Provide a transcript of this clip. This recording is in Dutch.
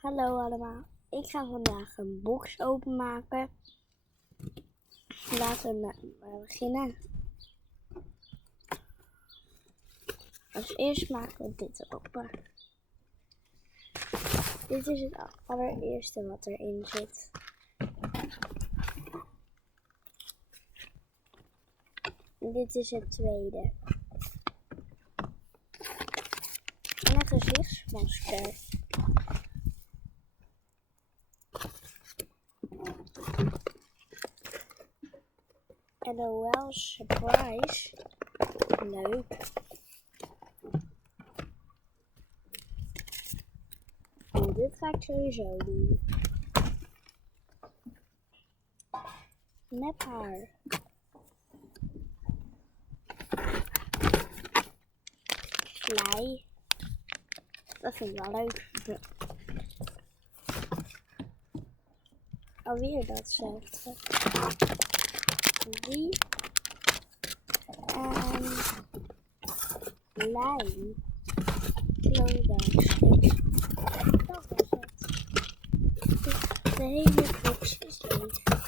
Hallo allemaal, ik ga vandaag een box openmaken. Laten we beginnen. Als eerst maken we dit open. Dit is het allereerste wat erin zit. En dit is het tweede. En een gezichtsmasker. En een well surprise. Leuk. Oh, dit ga ik sowieso doen. Met haar. Blij. Dat vind ik wel leuk. Alweer datzelfde. Die. En lijn. Clothing. Dat was het. De hele box is leeg.